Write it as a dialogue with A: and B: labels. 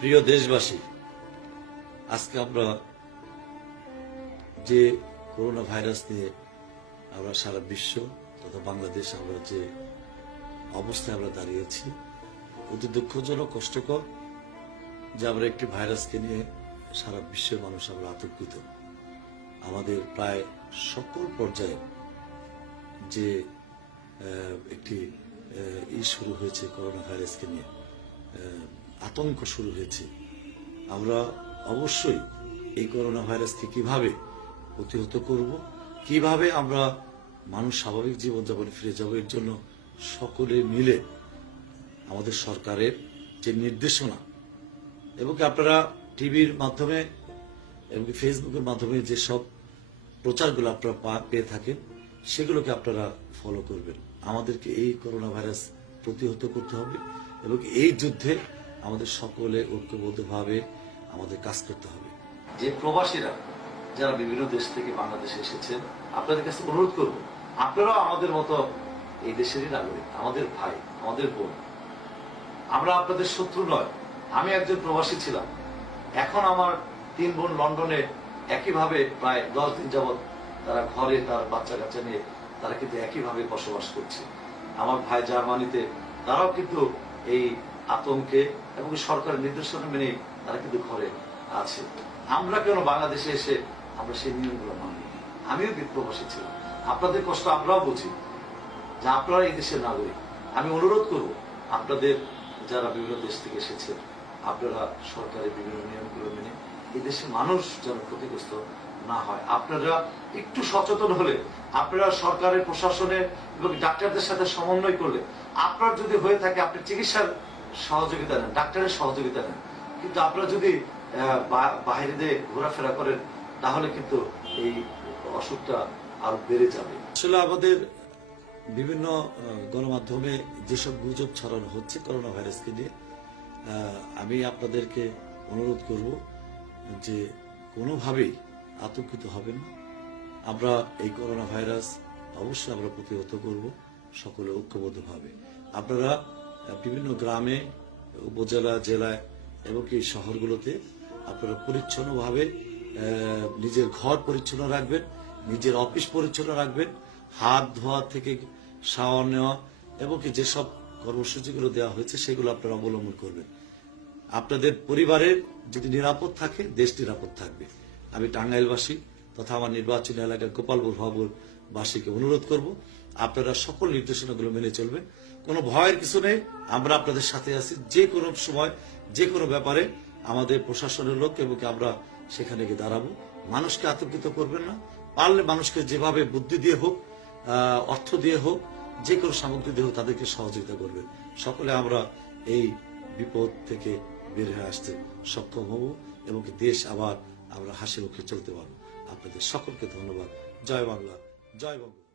A: প্রিয় দেশবাসী, আজকে আমরা যে করোনা ভাইরাস নিয়ে আমরা সারা বিশ্ব তথা বাংলাদেশ আমরা যে অবস্থায় আমরা দাঁড়িয়েছি, অতি দুঃখজনক, কষ্টকর যে আমরা একটি ভাইরাসকে নিয়ে সারা বিশ্বের মানুষ আমরা আতঙ্কিত। আমাদের প্রায় সকল পর্যায়ে যে একটি ই শুরু হয়েছে করোনা ভাইরাসকে নিয়ে। আতঙ্ক শুরু হয়েছে। আমরা অবশ্যই এই করোনা ভাইরাসকে কীভাবে প্রতিহত করব, কীভাবে আমরা মানুষ স্বাভাবিক জীবনযাপনে ফিরে যাব, এর জন্য সকলে মিলে আমাদের সরকারের যে নির্দেশনা, এবং আপনারা টিভির মাধ্যমে এবং ফেসবুকের মাধ্যমে যেসব প্রচারগুলো আপনারা পেয়ে থাকেন, সেগুলোকে আপনারা ফলো করবেন। আমাদেরকে এই করোনা ভাইরাস প্রতিহত করতে হবে, এবং এই যুদ্ধে আমাদের সকলে ঐক্যবদ্ধভাবে আমাদের কাজ করতে হবে। যে প্রবাসীরা যারা বিভিন্ন দেশ থেকে বাংলাদেশে এসেছেন, আপনাদের কাছে অনুরোধ করব, আপনারাও আমাদের মতো এই দেশেরই নাগরিক, আমাদের ভাই, আমাদের বোন। আমরা আপনাদের শত্রু নয়, আমি একজন প্রবাসী ছিলাম। এখন আমার তিন বোন লন্ডনে একইভাবে প্রায় দশ দিন যাবৎ তারা ঘরে তার বাচ্চা কাচ্চা নিয়ে তারা কিন্তু একইভাবে বসবাস করছে। আমার ভাই জার্মানিতে, তারাও কিন্তু এই আতঙ্কে এবং সরকারের নির্দেশনা মেনে তারা কিন্তু ঘরে আছে। আমরা কেন বাংলাদেশে এসে আমরা সেই নিয়মগুলো মানি? আমিও প্রবাসী ছিলাম। আপনাদের কষ্ট আমরাও বুঝি। যে আপনারা এই দেশের নাগরিক, আমি অনুরোধ করব, আপনাদের যারা বিভিন্ন দেশ থেকে এসেছেন, আপনারা সরকারের বিভিন্ন নিয়মগুলো মেনে এই দেশের মানুষ যেন ক্ষতিগ্রস্ত না হয়। আপনারা একটু সচেতন হলে, আপনারা সরকারের প্রশাসনের এবং ডাক্তারদের সাথে সমন্বয় করলে, আপনার যদি হয়ে থাকে, আপনি চিকিৎসার সহযোগিতা নেন, ডাক্তারের সহযোগিতা নেন। কিন্তু আপনারা যদি বাইরে দিয়ে ঘোরাফেরা করেন, তাহলে কিন্তু এই অসুখটা আরও বেড়ে যাবে। আসলে আমাদের বিভিন্ন গণমাধ্যমে যেসব গুজব ছড়ানো হচ্ছে করোনা ভাইরাসকে নিয়ে আমি আপনাদেরকে অনুরোধ করব যে কোনোভাবেই আতঙ্কিত হবেন না। আমরা এই করোনা ভাইরাস অবশ্যই আমরা প্রতিহত করব, সকলে ঐক্যবদ্ধভাবে। আপনারা বিভিন্ন গ্রামে, উপজেলা, জেলায় এবং কি শহরগুলোতে আপনারা পরিচ্ছন্নভাবে নিজের ঘর পরিচ্ছন্ন রাখবেন, নিজের অফিস পরিচ্ছন্ন রাখবেন, হাত ধোয়া থেকে শাওয়ার নেওয়া এবং কি যেসব কর্মসূচিগুলো দেওয়া হয়েছে সেগুলো আপনারা অবলম্বন করবেন। আপনাদের পরিবারের যদি নিরাপদ থাকে, দেশ নিরাপদ থাকবে। আমি টাঙ্গাইলবাসী তথা আমার নির্বাচনী এলাকার গোপালপুর বাসীকে অনুরোধ করব আপনারা সকল নির্দেশনাগুলো মেনে চলবেন। কোনো ভয়ের কিছু নেই। আমরা আপনাদের সাথে আছি যে কোনো সময়, যে কোনো ব্যাপারে। আমাদের প্রশাসনের লোক এবং আমরা সেখানে গিয়ে দাঁড়াবো। মানুষকে আতঙ্কিত করবেন না। পারলে মানুষকে যেভাবে বুদ্ধি দিয়ে হোক অর্থ দিয়ে হোক, যে কোনো সামগ্রী দিয়ে হোক, তাদেরকে সহযোগিতা করবেন। সকলে আমরা এই বিপদ থেকে বের হয়ে আসতে সক্ষম হব এবং দেশ আবার আমরা হাসি মুখে চলতে পারব। আপনাদের সকলকে ধন্যবাদ। জয় বাংলা। জয় বঙ্গ।